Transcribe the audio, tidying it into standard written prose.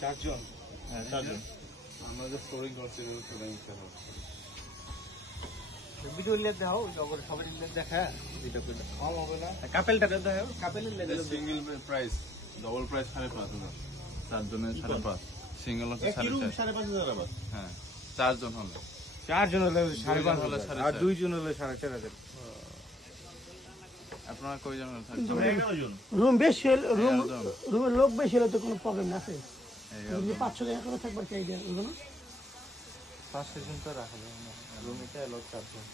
চারজন? হ্যাঁ, চারজন। আমরা যে স্টোরিং করছি ভিডিও লিয়ে দাও, সবাই দেখা এটা করে কম হবে না। কাপেলটা দাও, কাপেলের লেগে সিঙ্গেল প্রাইস, ডবল প্রাইস 5,500, চারজনের 5,500, সিঙ্গেল হচ্ছে 5,500। আবার হ্যাঁ, চারজন হলে 5,500 আর 2 জন হলে 4,500। আপনারা কয়জন রুম রুমের লোক বেশি হলে তো কোনো প্রবলেম আছে। 5-6 জন করে থাকবার চাই, 5-6 জন তো রাখা যাবে না, রুমে লোক 4জন।